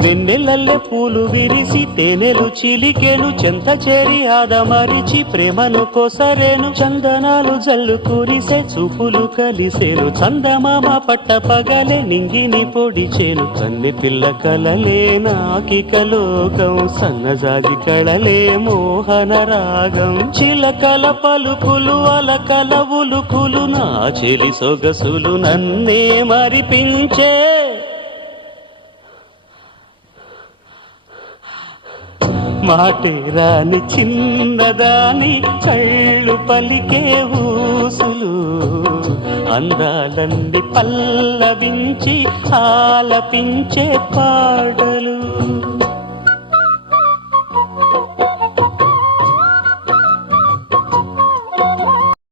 వెన్నెలల్లె పూలు విరిసి తేనెలు చిలికెను చెంత చేరి ఆదమరిచి ప్రేమను కొసరేను చందనాలు జల్లు కురిసే చూపులు కలిసేను చందమామ పట్ట పగలే నింగిని పొడిచేను కన్నె పిల్ల కలలే నాకిక లోకం సన్నజాజి కళలే మోహన రాగం చిలకల పలుకులు అలకల ఉలుకులు నా చెలి సొగసులు నన్నే మరిపించే మాటే రాని చిన్నదాని కళ్ళు పలికే ఊసులు అందాలన్నీ పల్లవించి ఆలపించే పాటలు